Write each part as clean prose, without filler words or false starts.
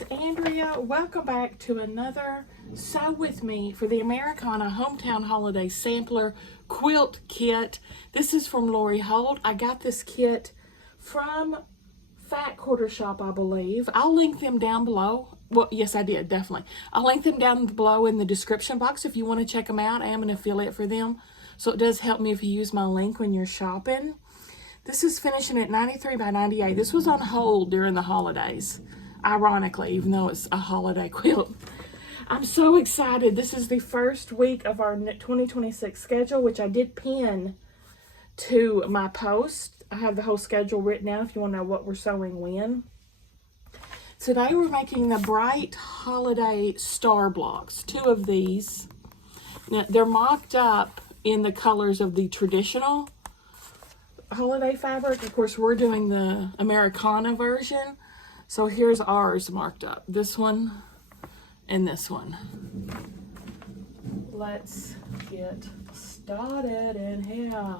it's Andrea. Welcome back to another Sew With Me for the Americana Hometown Holiday Sampler Quilt Kit. This is from Holt. I got this kit from Fat Quarter Shop, I believe. I'll link them down below. Well, yes, I did, definitely. I'll link them down below in the description box if you want to check them out. I am an affiliate for them, so it does help me if you use my link when you're shopping. This is finishing at 93 by 98. This was on hold during the holidays, ironically, even though it's a holiday quilt. I'm so excited. This is the first week of our 2026 schedule, which I did pin to my post. I have the whole schedule written out if you want to know what we're sewing when. Today we're making the Bright Holiday Star Blocks, 2 of these. Now, they're mocked up in the colors of the traditional holiday fabric. Of course, we're doing the Americana version. So here's ours marked up. This one and this one. Let's get started in here.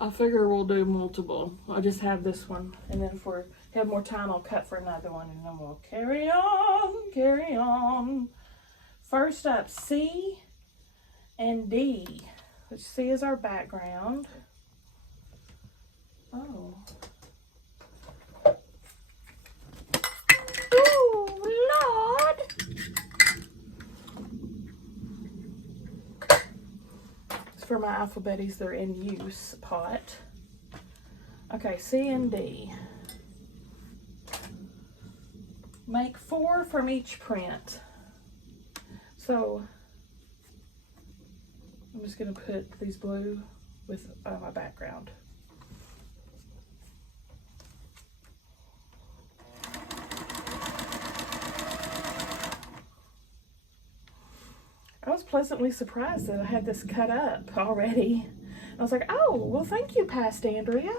I figure we'll do multiple. I'll just have this one. And then if we have more time, I'll cut for another one. And then we'll carry on, carry on. First up, C and D. Which C is our background. Oh. Oh, Lord. It's for my alphabetties, they're in use pot. Okay, C and D. Make 4 from each print. So, I'm just going to put these blue with my background. I was pleasantly surprised that I had this cut up already. I was like, oh, well, thank you, Past Andrea.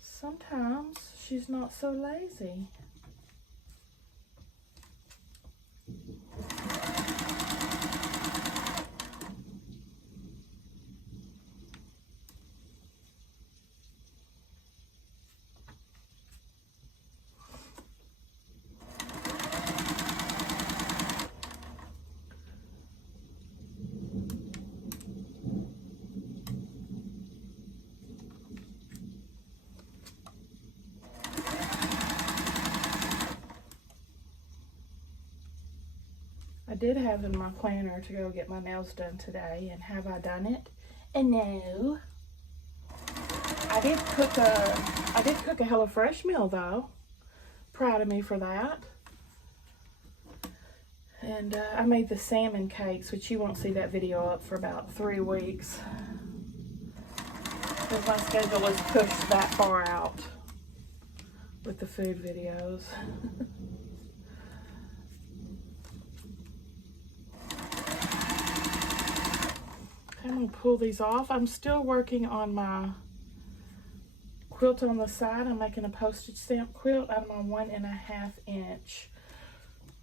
Sometimes she's not so lazy. I did have in my planner to go get my nails done today, and have I done it? And no. I did cook a HelloFresh meal though. Proud of me for that. And I made the salmon cakes, which you won't see that video up for about 3 weeks. Because my schedule is pushed that far out with the food videos. I'm going to pull these off. I'm still working on my quilt on the side. I'm making a postage stamp quilt out of my 1.5 inch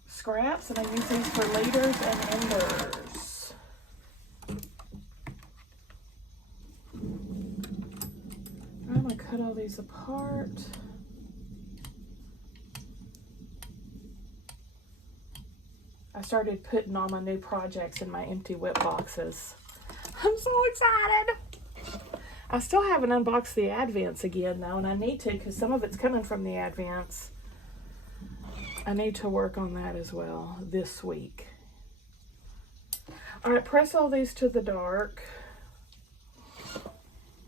scraps, and I use these for leaders and enders. I'm going to cut all these apart. I started putting all my new projects in my empty whip boxes. I'm so excited. I still haven't unboxed the Advents again though, and I need to because some of it's coming from the Advents. I need to work on that as well this week. All right, press all these to the dark.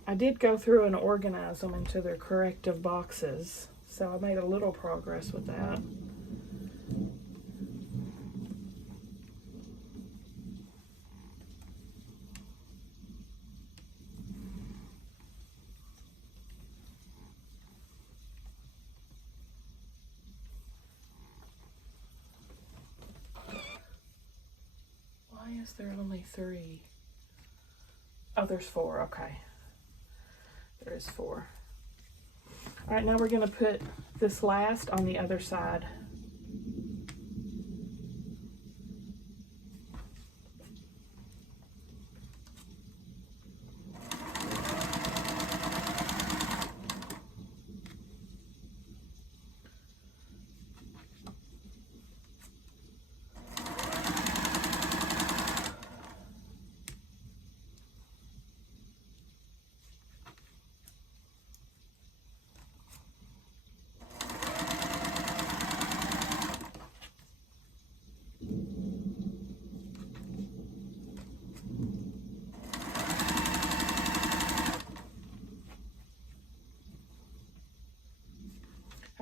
I did go through and organize them into their corrective boxes, so I made a little progress with that. Why is there only 3? Oh, there's 4. Okay. There is 4. All right, now we're going to put this last on the other side.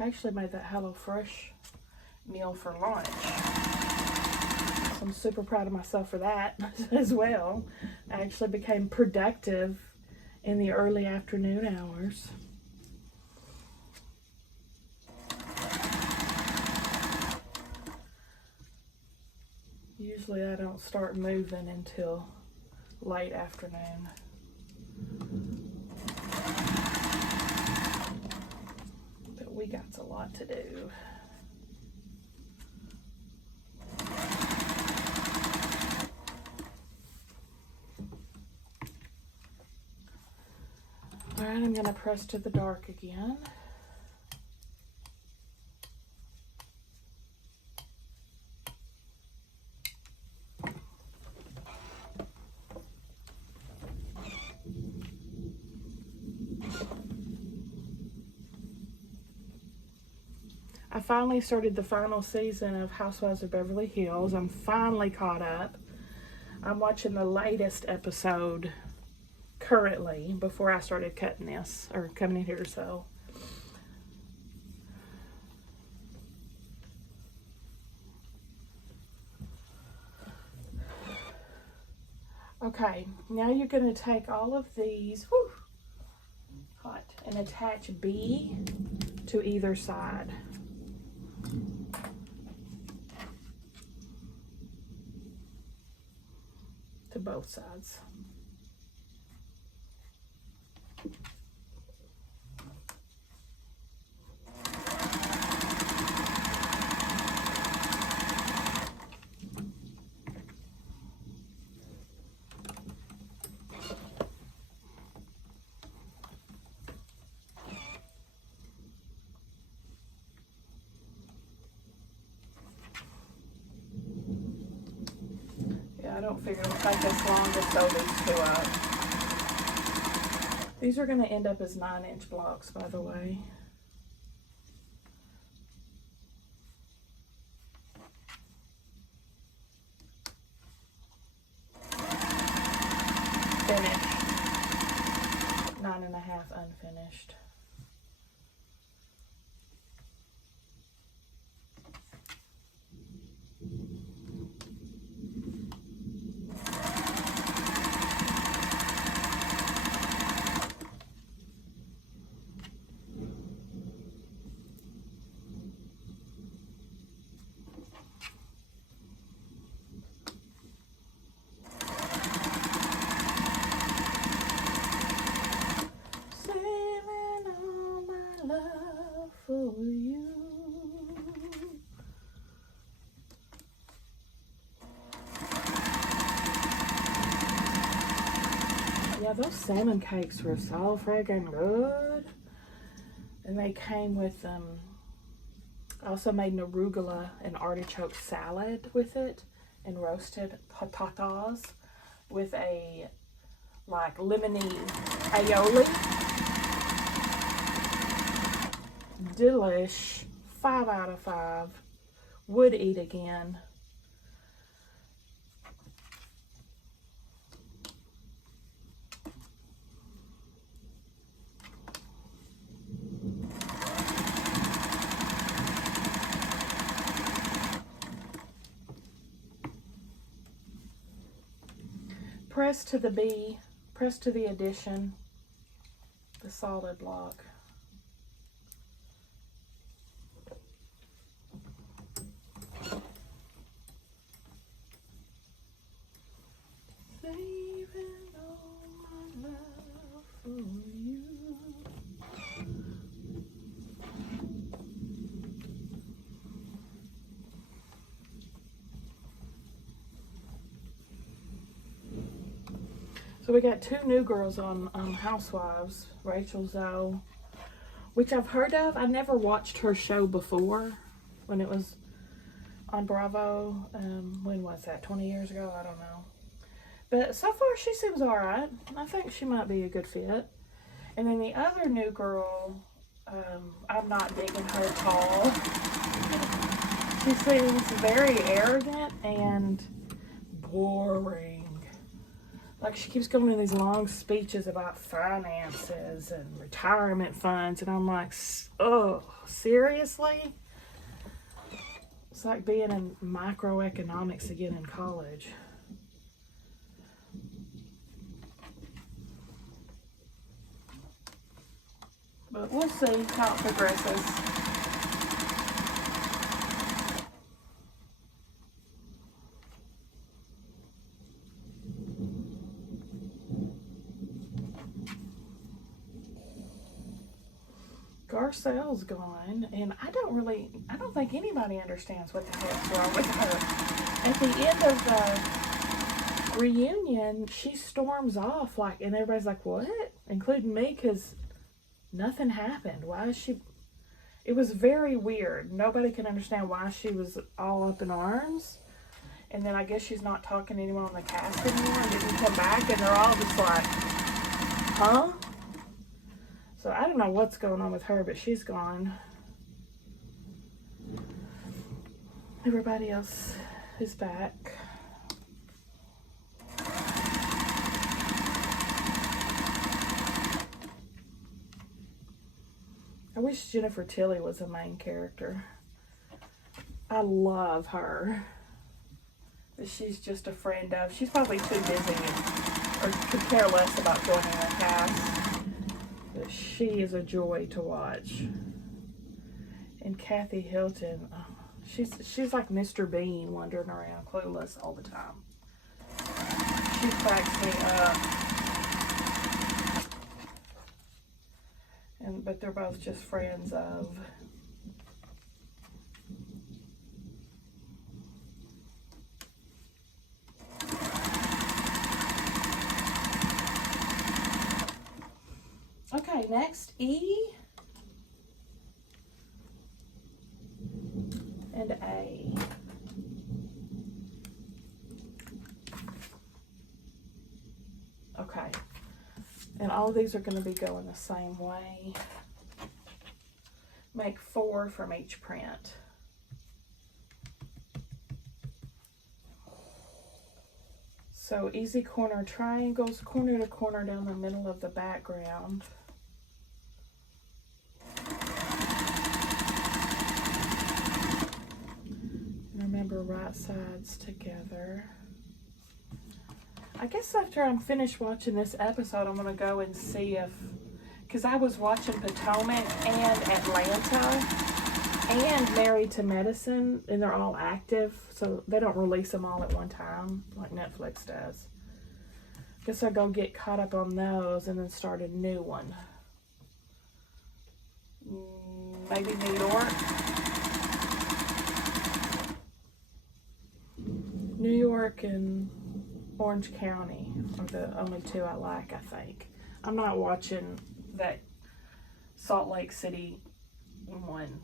I actually made that HelloFresh meal for lunch. So I'm super proud of myself for that as well. I actually became productive in the early afternoon hours. Usually I don't start moving until late afternoon. But we got a lot to do. All right, I'm gonna press to the dark again. I finally started the final season of Housewives of Beverly Hills. I'm finally caught up. I'm watching the latest episode currently before I started cutting this, or coming in here, so. Okay, now you're going to take all of these, whew, hot, and attach B to either side. To both sides. I don't figure it'll take us long to sew these two up. These are going to end up as 9-inch blocks, by the way. Finished. 9.5 unfinished. For you. Yeah, those salmon cakes were so friggin' good. And they came with, I also made an arugula and artichoke salad with it, and roasted potatoes with a, like, lemony aioli. Delish. 5 out of 5. Would eat again. Press to the B, press to the addition, the solid block. Saving all my love for you. So we got 2 new girls on Housewives. Rachel Zoe, which I've heard of. I never watched her show before when it was on Bravo. When was that? 20 years ago? I don't know. But so far she seems alright. I think she might be a good fit. And then the other new girl, I'm not digging her at all. She seems very arrogant and boring. Like, she keeps going into these long speeches about finances and retirement funds, and I'm like, oh, seriously? It's like being in microeconomics again in college. But we'll see how it progresses. Garcelle's gone, and I don't think anybody understands what the heck's wrong with her. At the end of the reunion, she storms off, like, and everybody's like, what? Including me, because nothing happened. Why is she? It was very weird. Nobody can understand why she was all up in arms. And then I guess she's not talking to anyone on the cast anymore and didn't come back, and they're all just like, huh? So I don't know what's going on with her, but she's gone. Everybody else is back. I wish Jennifer Tilly was a main character. I love her. But she's just a friend of. She's probably too busy or could care less about joining the cast. But she is a joy to watch. And Kathy Hilton, oh, she's like Mr. Bean wandering around clueless all the time. She cracks me up. But they're both just friends of. Okay, next, E and A. Okay, and all of these are going to be going the same way. Make 4 from each print. So easy corner triangles, corner to corner down the middle of the background. Remember, right sides together. I guess after I'm finished watching this episode, I'm going to go and see if, because I was watching Potomac and Atlanta and Married to Medicine, and they're all active, so they don't release them all at one time like Netflix does. Guess I'll go get caught up on those and then start a new one. Maybe New York. New York and Orange County are the only 2 I like, I think. I'm not watching that Salt Lake City one.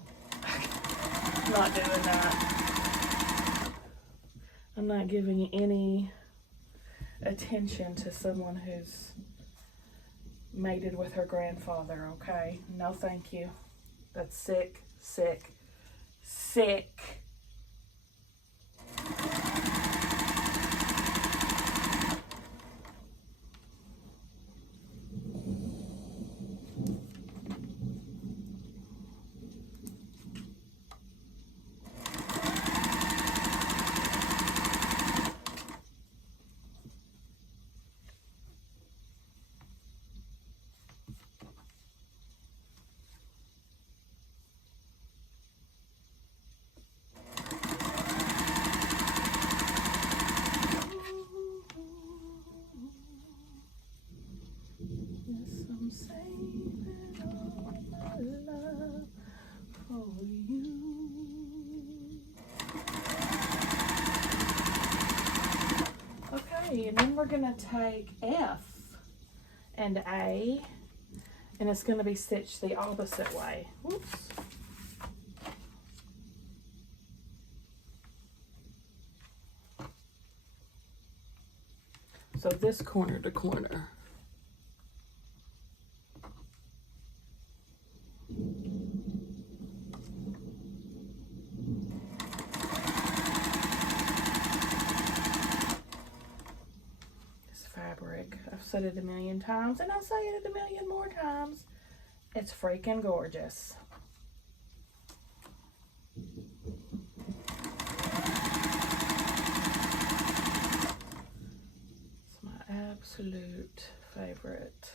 Not doing that. I'm not giving any attention to someone who's mated with her grandfather, okay? No, thank you. That's sick, sick, sick. Okay, and then we're going to take F and A, and it's going to be stitched the opposite way. Whoops. So this corner to corner. said it a million times, and I'll say it a million more times. It's freaking gorgeous. It's my absolute favorite.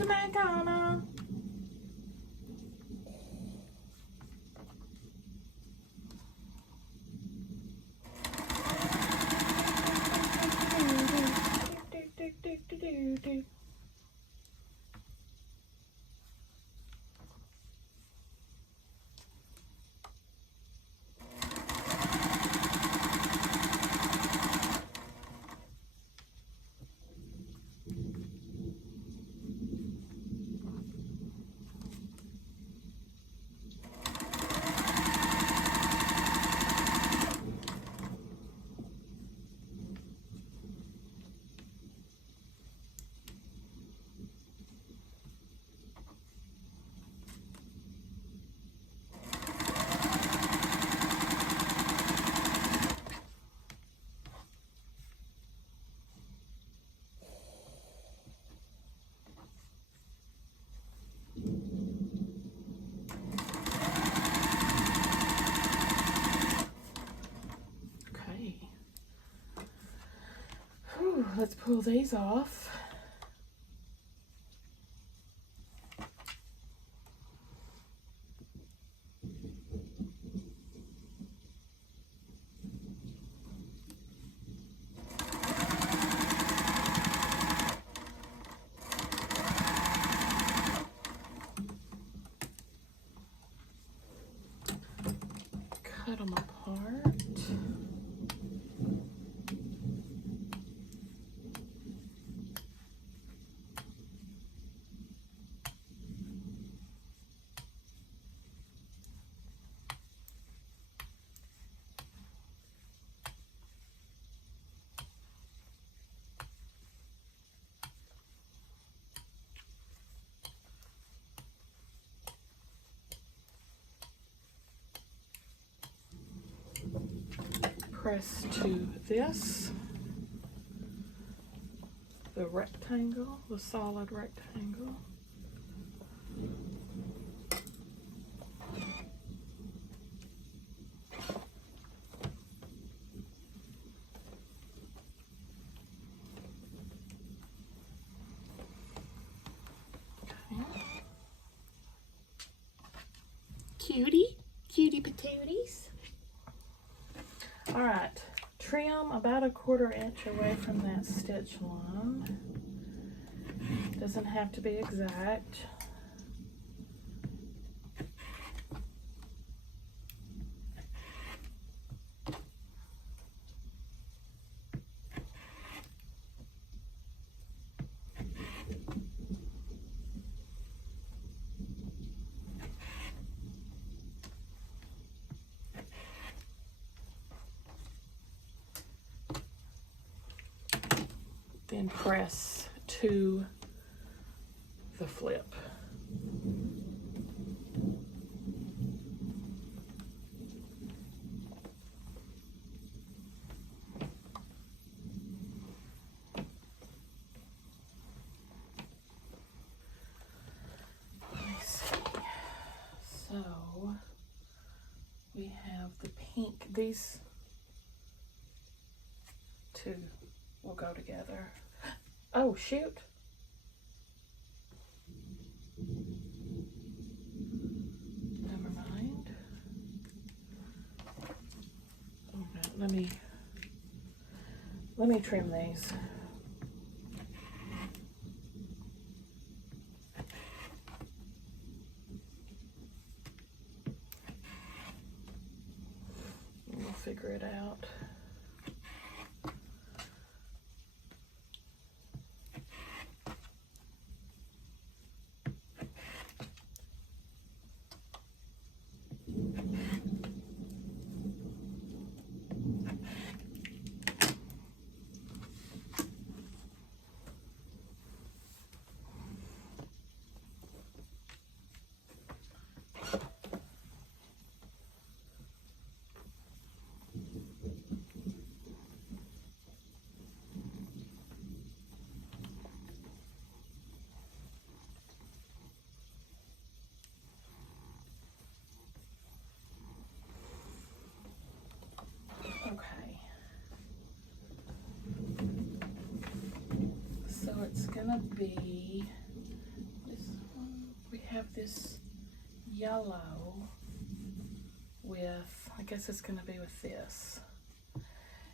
Americana. Let's pull these off. Cut them apart. Press to this, the rectangle, the solid rectangle. Okay. Cutie patooties. All right, trim about a 1/4 inch away from that stitch line. Doesn't have to be exact. Then press to the flip. Let me see. So we have the pink. These two will go together. Oh, shoot. Never mind. Okay, let me trim these. We'll figure it out. gonna be this one. We have this yellow with, I guess it's gonna be with this.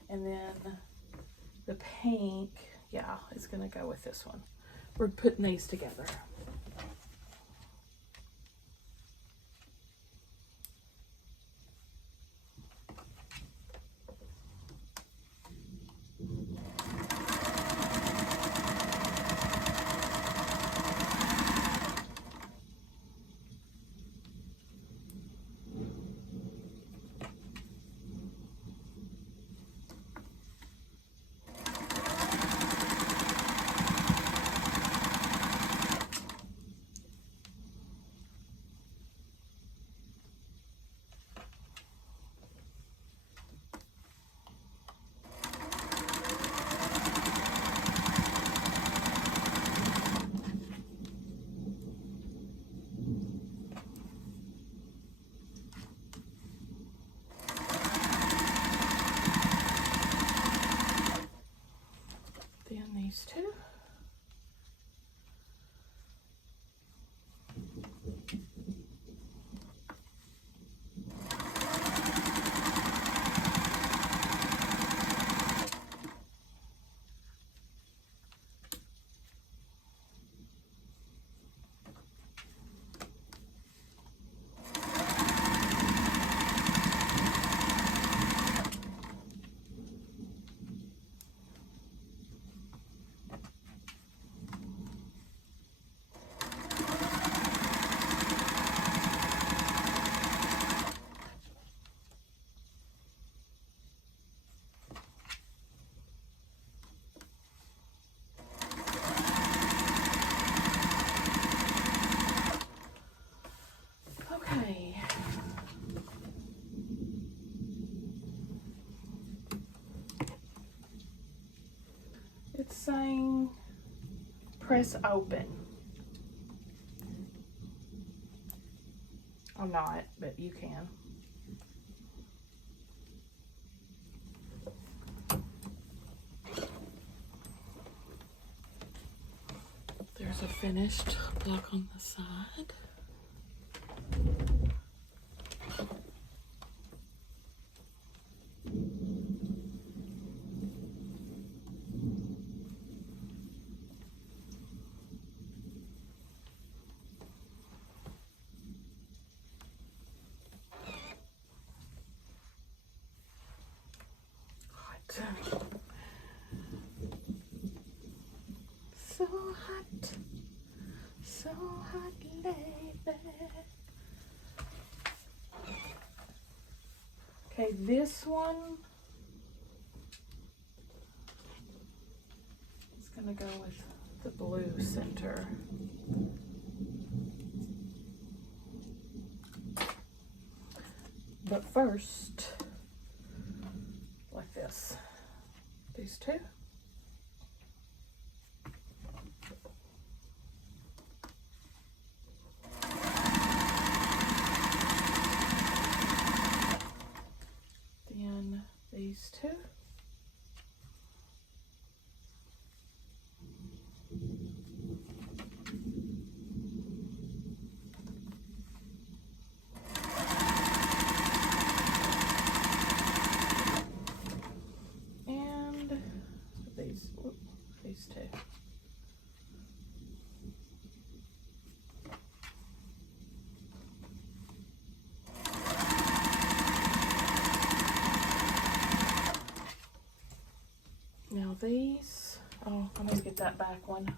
And then the pink, yeah, it's gonna go with this one. We're putting these together. These two. It's saying press open. I'm not, but you can. There's a finished block on the side. So hot lately. Okay, this one is gonna go with the blue center. But first, like this, these two. Then these two. These two. Now these, oh, I'm gonna get that back one.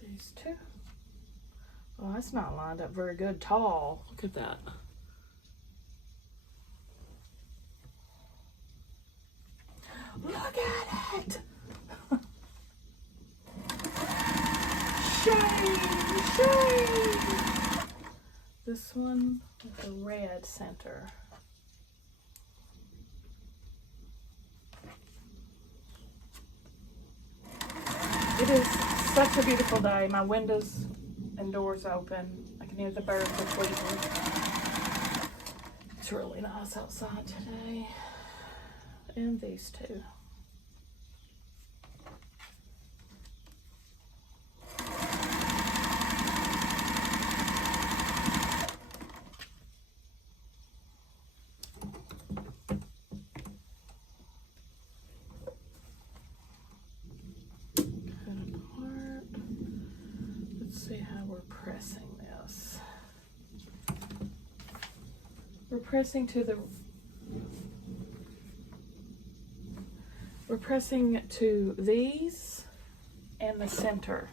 These two. Oh, that's not lined up very good tall. Look at that. Look at it! Shade! This one with a red center. It is such a beautiful day. My windows and doors open. I back near the bird between. It's really nice outside today. And these two. We're pressing to these and the center.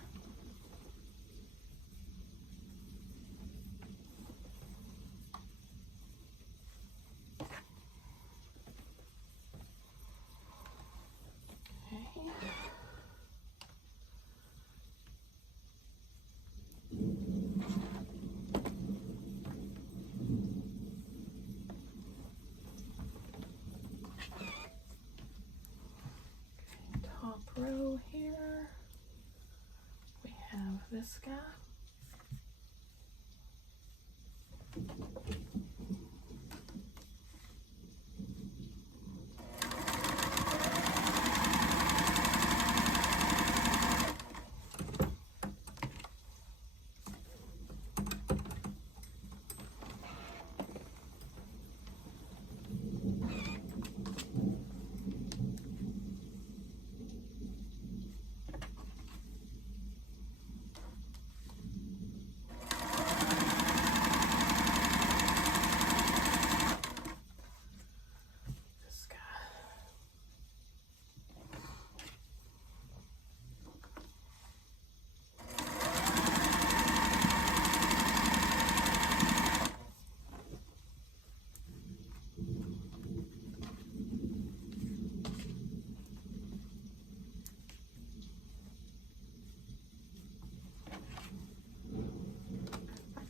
Row here, we have this guy.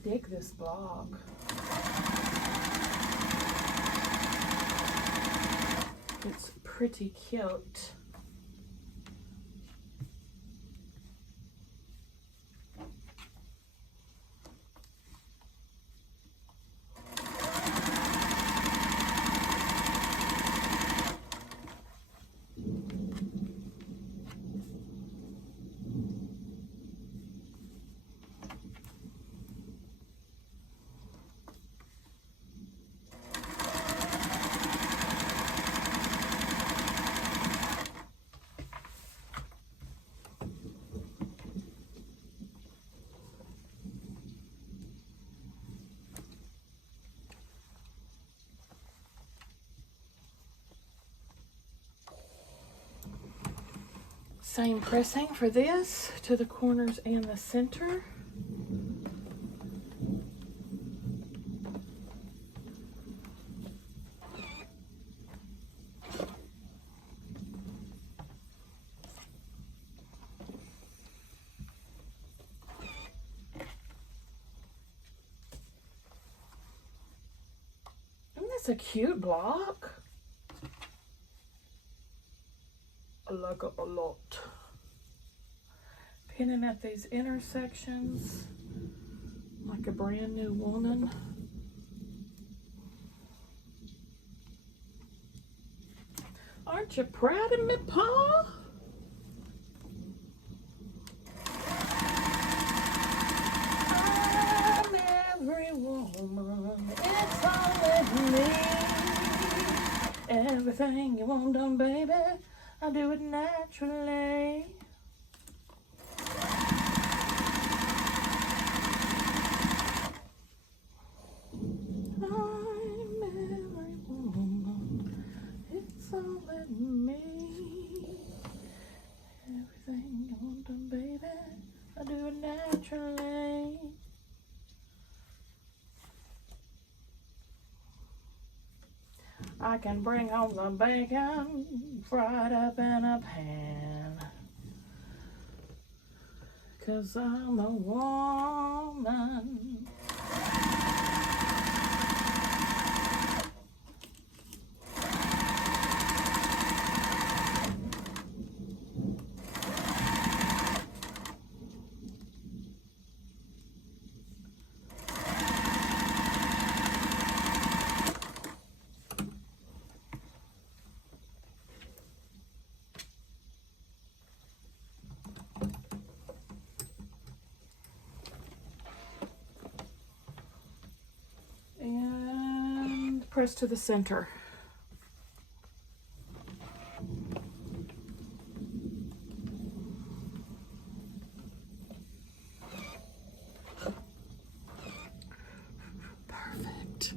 Dig this block. It's pretty cute. Same pressing for this to the corners and the center. Isn't this a cute block? I like it a lot. Pinning at these intersections like a brand new woman. Aren't you proud of me, Pa? I'm every woman, it's all in me. Everything you want done, baby, I do it naturally. I'm every woman, it's all in me. Everything you want done, baby, I do it naturally. I can bring home the bacon fried up in a pan, 'cause I'm a woman. press to the center. Perfect.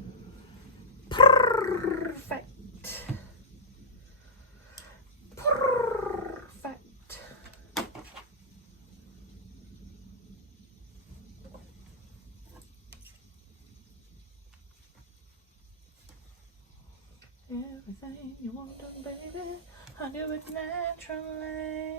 Perfect. Perfect. Everything you want to, baby, I do it naturally.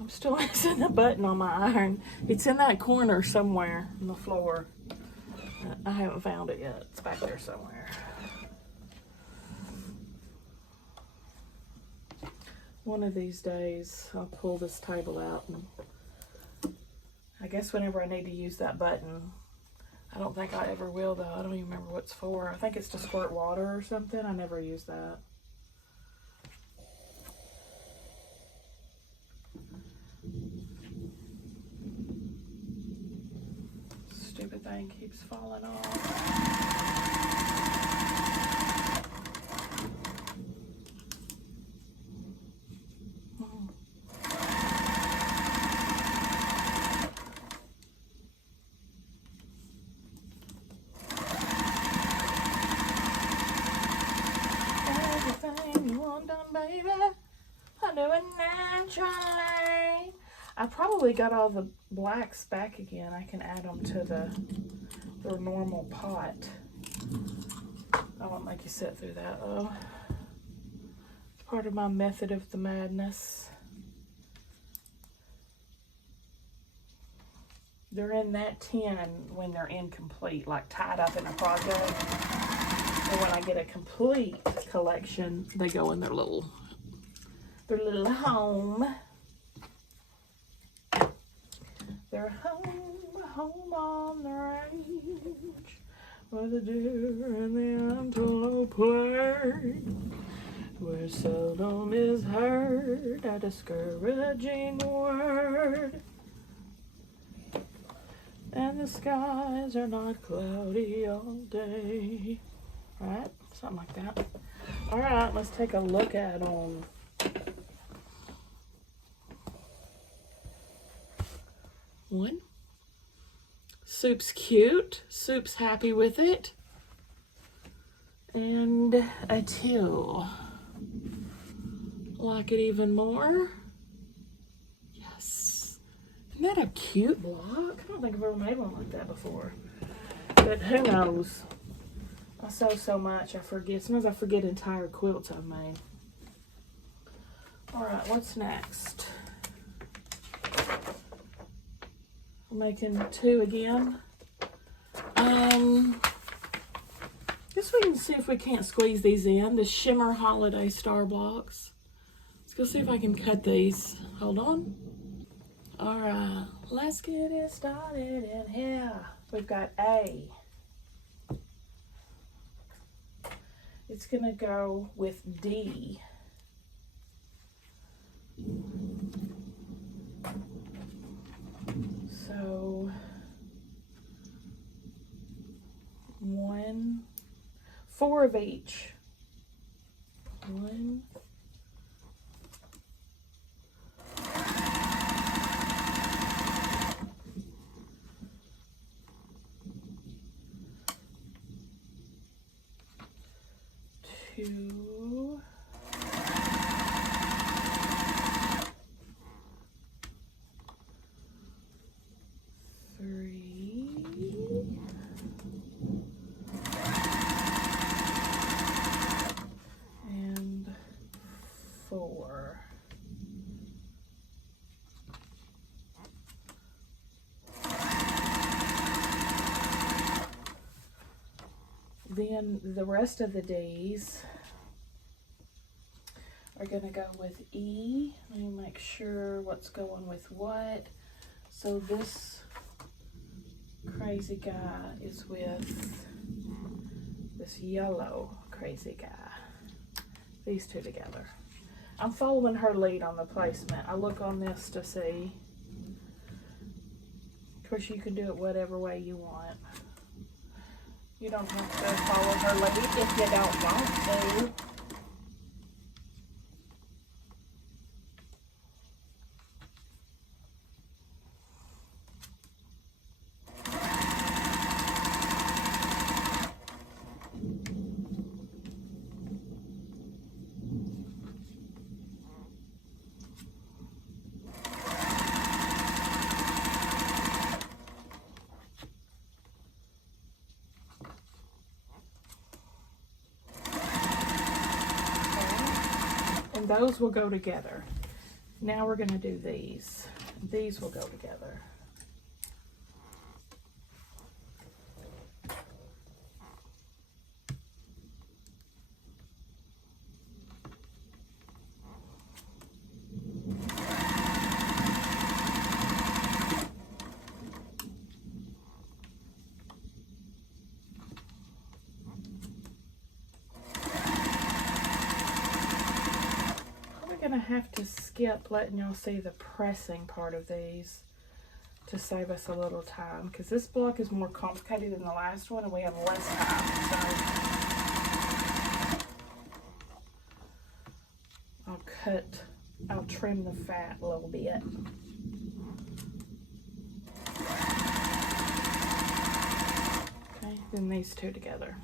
I'm still missing the button on my iron. It's in that corner somewhere on the floor. I haven't found it yet. It's back there somewhere. One of these days, I'll pull this table out, and I guess whenever I need to use that button, I don't think I ever will though. I don't even remember what it's for. I think it's to squirt water or something. I never use that. Stupid thing keeps falling off. Everything you want done, baby, I do it naturally. I probably got all the blacks back again. I can add them to their normal pot. I won't make you sit through that though. It's part of my method of the madness. They're in that tin when they're incomplete, like tied up in a project. And when I get a complete collection, they go in their little home. They're home on the range, where the deer and the antelope play, where seldom is heard a discouraging word, and the skies are not cloudy all day. Right? Something like that. All right, let's take a look at them. One. Soup's cute. Soup's happy with it. And a two. Like it even more. Yes. Isn't that a cute block? I don't think I've ever made one like that before. But who knows? I sew so much, I forget. Sometimes I forget entire quilts I've made. All right, what's next? I'm making two again. Guess we can see if we can't squeeze these in. The Shimmer Holiday Star Blocks. Let's go see if I can cut these. Hold on. All right, let's get it started in here. We've got A. It's gonna go with D. So 1, 4 of each. 1, 2, 3, and 4. then the rest of the D's are going to go with E. Let me make sure what's going with what. So this crazy guy is with this yellow crazy guy. These two together. I'm following her lead on the placement. I look on this to see. Of course, you can do it whatever way you want. You don't have to follow her lead if you don't want to. And those will go together. Now we're going to do these. These will go together. Gonna have to skip letting y'all see the pressing part of these to save us a little time, because this block is more complicated than the last one and we have less time. So I'll trim the fat a little bit. Okay, then these two together.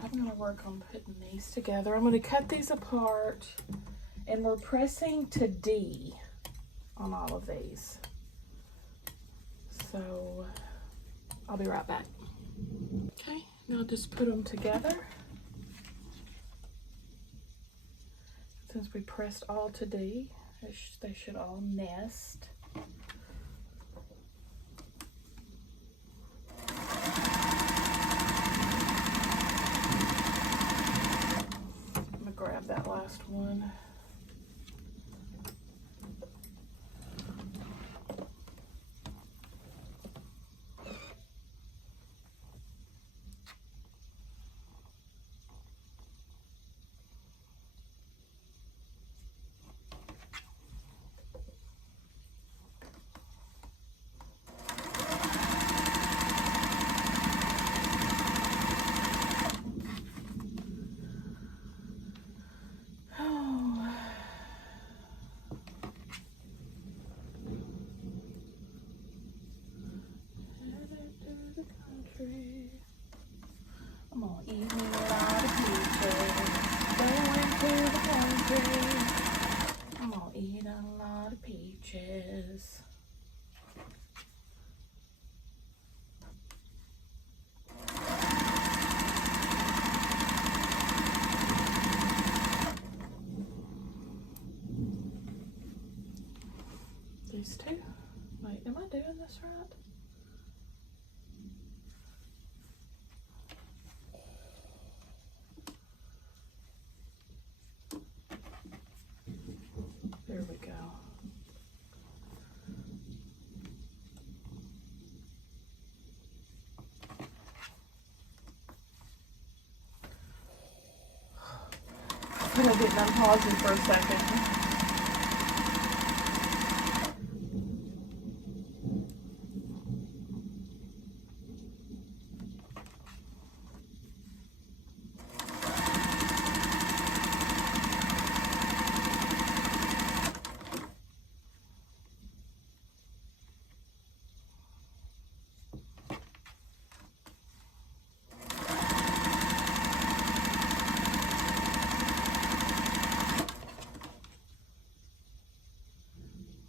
I'm going to work on putting these together. I'm going to cut these apart, and we're pressing to D on all of these. So I'll be right back. Okay, now just put them together. Since we pressed all to D, they should all nest. Grab that last one. I'm gonna eat me a lot of peaches. Going to the country. I'm gonna eat a lot of peaches. These two. Wait, am I doing this right? There we go. I'm gonna get done pausing for a second.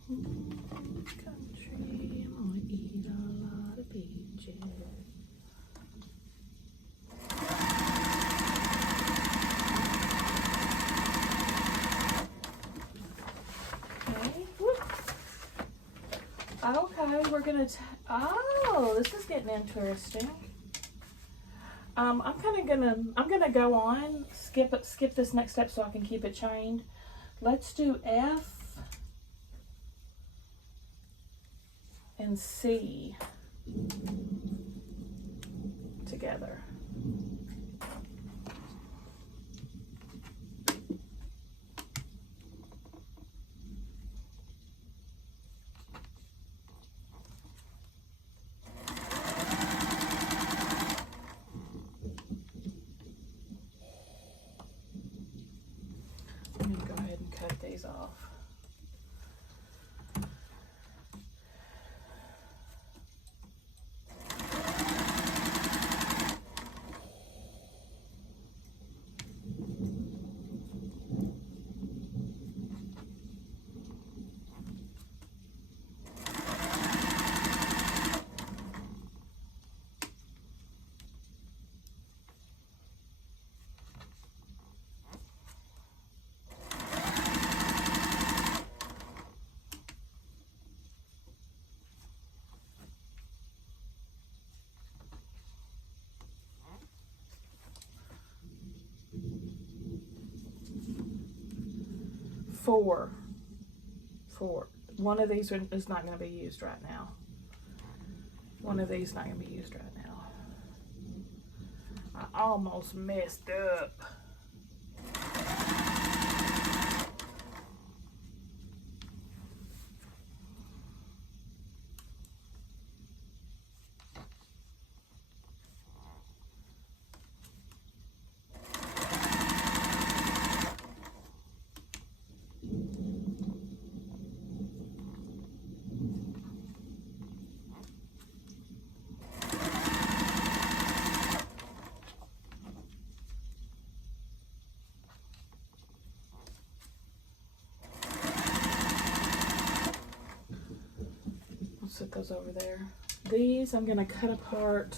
Country, I'm gonna eat a lot of peaches. Okay. Whoop. Okay, we're gonna. Oh, this is getting interesting. I'm gonna go on, skip this next step so I can keep it chained. Let's do F and C together. I'm gonna go ahead and cut these off. Four. One of these is not going to be used right now. One of these not going to be used right now. I almost messed up. Set those over there. These I'm going to cut apart,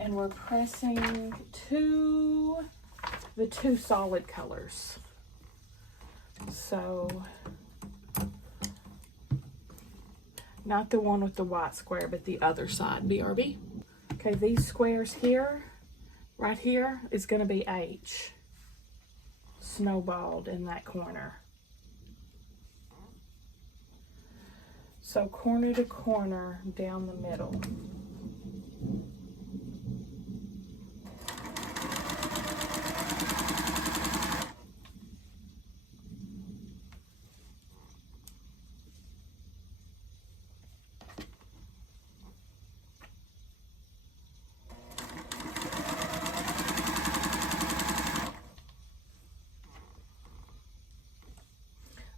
and we're pressing the two solid colors. So not the one with the white square, but the other side. BRB. Okay, these squares here, right here, is going to be H, snowballed in that corner. So corner to corner down the middle.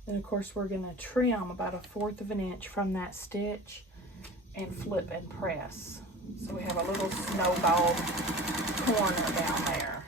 Then of course we're going to trim about 1/4 of an inch from that stitch and flip and press. So we have a little snowball corner down there.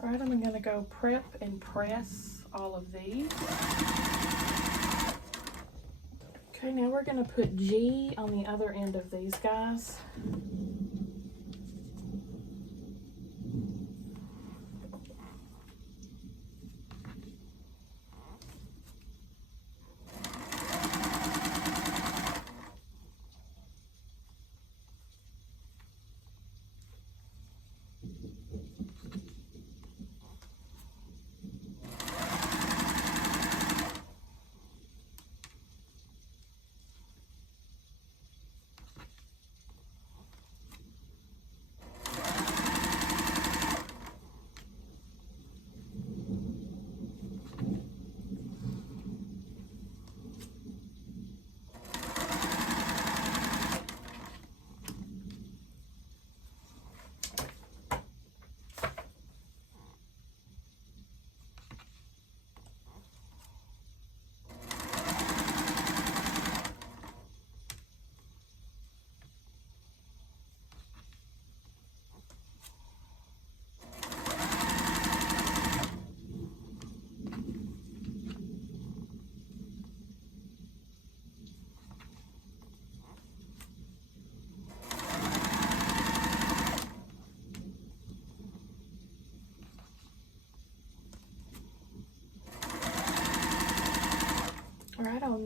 All right, I'm going to go prep and press all of these. Okay, now we're going to put G on the other end of these guys.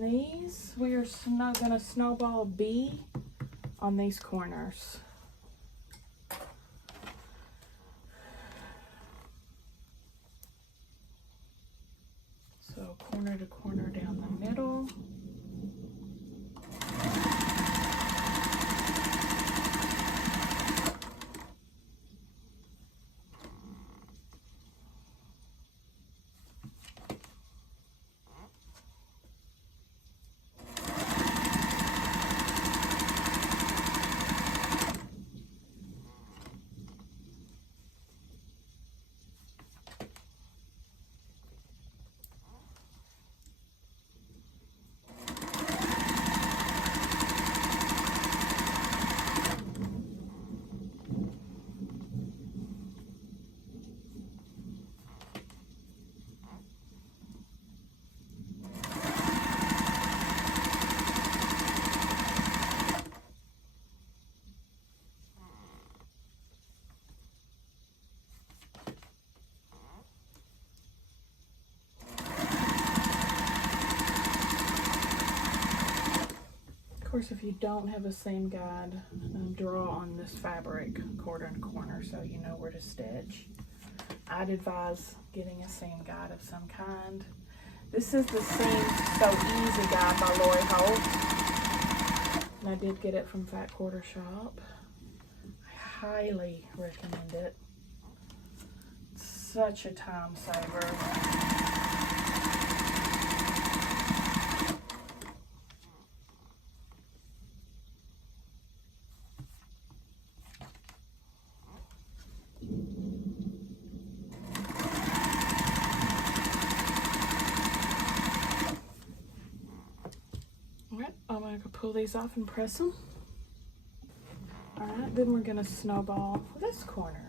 these, we are gonna snowball B on these corners. So corner to corner down the middle. Of course, if you don't have a seam guide, draw on this fabric quarter and corner so you know where to stitch. I'd advise getting a seam guide of some kind. This is the Seam So Easy guide by Lori Holt, and I did get it from Fat Quarter Shop. I highly recommend it. It's such a time saver. I'm going to pull these off and press them. Alright, then we're going to snowball this corner.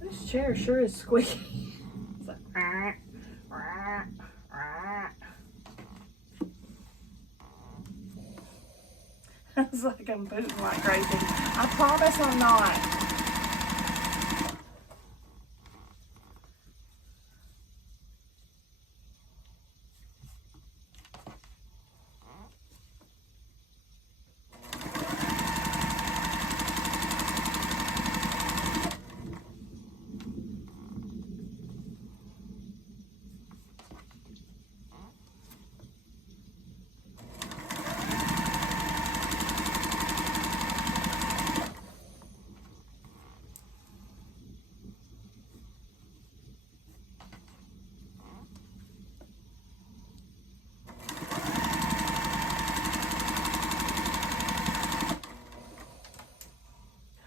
This chair sure is squeaky. It's like, it's like I'm pushing like crazy. I promise I'm not.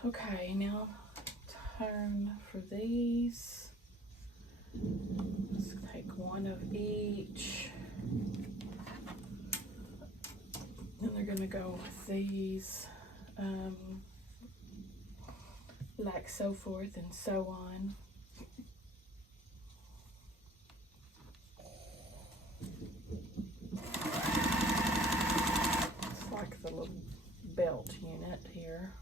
Okay, now turn for these. Let's take one of each. And they're gonna go with these, like so forth and so on. It's like the little belt unit here.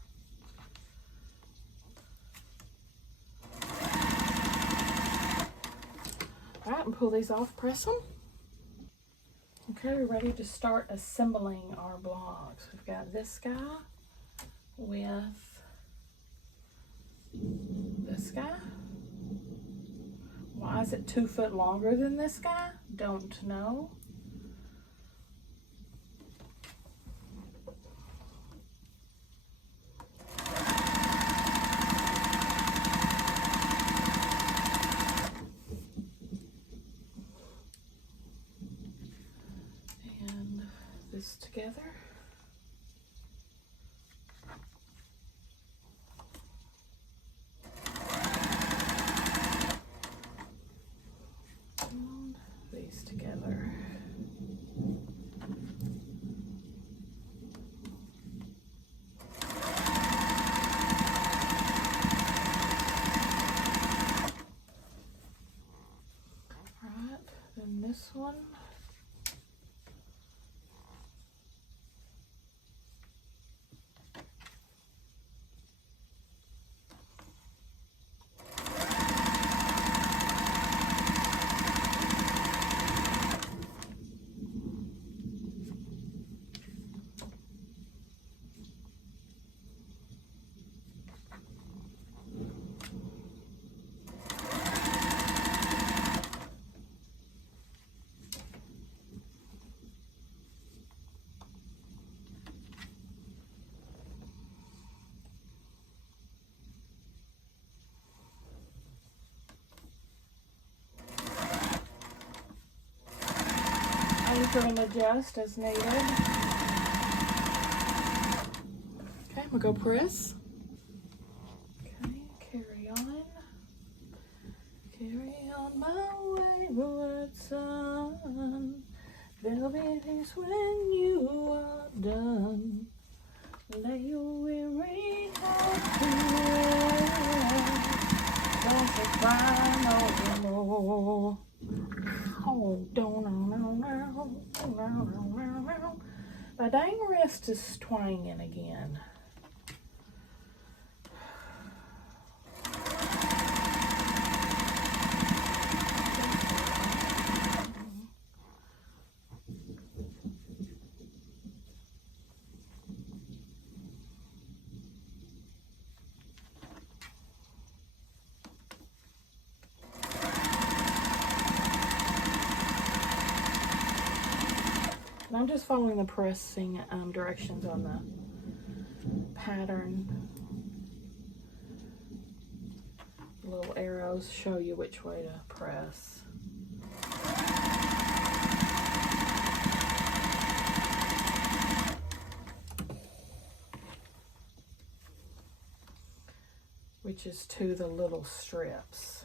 Alright, and pull these off, press them. Okay, we're ready to start assembling our blocks. We've got this guy with this guy. Why is it 2 foot longer than this guy? Don't know. together. And these together. Alright, then this one. Anchor and adjust as needed. Okay, I'm gonna go press. Okay, carry on. Carry on my wayward son. There'll be peace when you are done. Lay your weary heart to rest. Don't you cry no more. Oh, my dang wrist is twanging again. And I'm just following the pressing directions on the pattern. Little arrows show you which way to press. Which is to the little strips.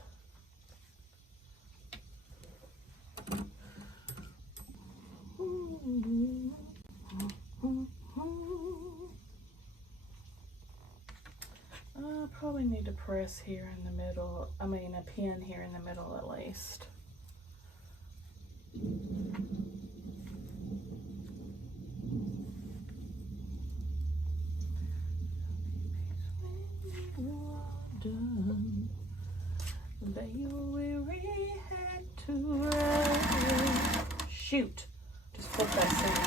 I probably need to press here in the middle, a pin here in the middle at least. When you are done, lay your weary head to rest. Shoot! Just put that thing.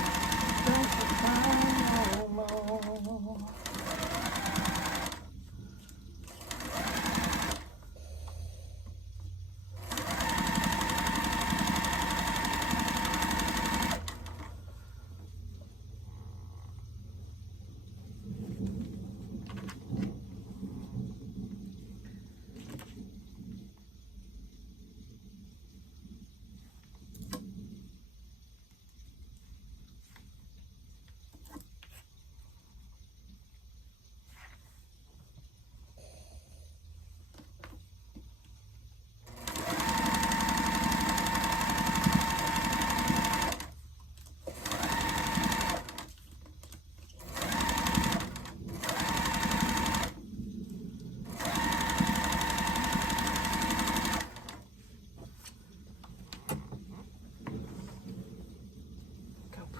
Don't you cry no more.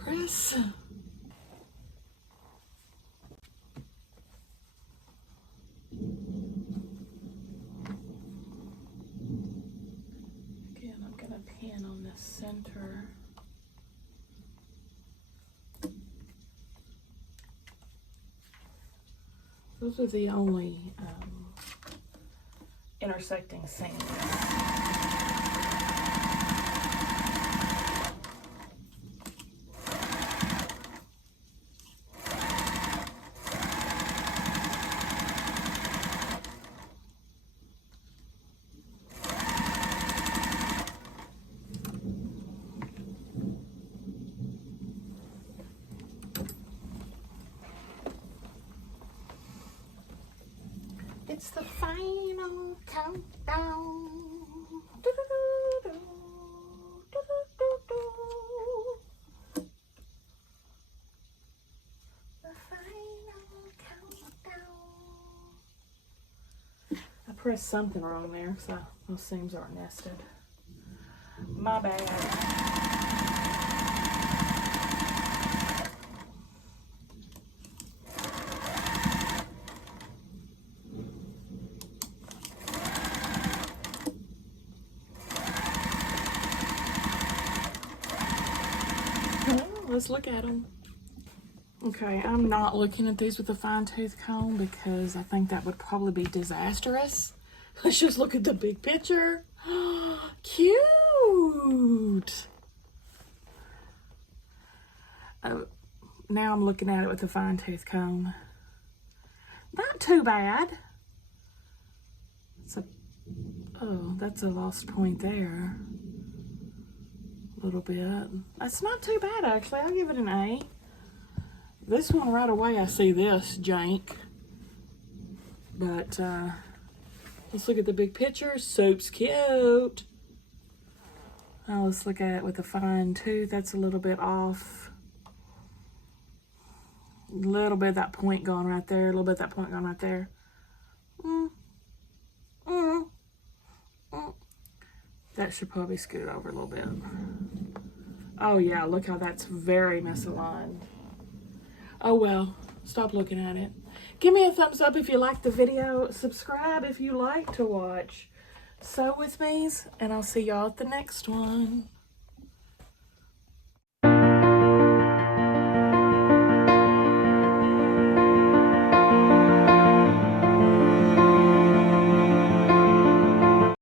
Press. Again, I'm going to pin on the center. Those are the only intersecting seams. It's the final countdown. The final countdown. I pressed something wrong there because those seams aren't nested. My bad. Let's look at them. Okay, I'm not looking at these with a fine-tooth comb because I think that would probably be disastrous. Let's just look at the big picture. Cute! Oh, now I'm looking at it with a fine-tooth comb. Not too bad. Oh, that's a lost point there. A little bit. That's not too bad, actually. I'll give it an A. This one right away, I see this jank. But let's look at the big picture. Soap's cute. Now let's look at it with a fine tooth. That's a little bit off. A little bit of that point gone right there. A little bit of that point gone right there. That should probably scoot over a little bit. Oh yeah, look how that's very misaligned. Oh well, stop looking at it. Give me a thumbs up if you liked the video. Subscribe if you like to watch Sew With Me's, and I'll see y'all at the next one.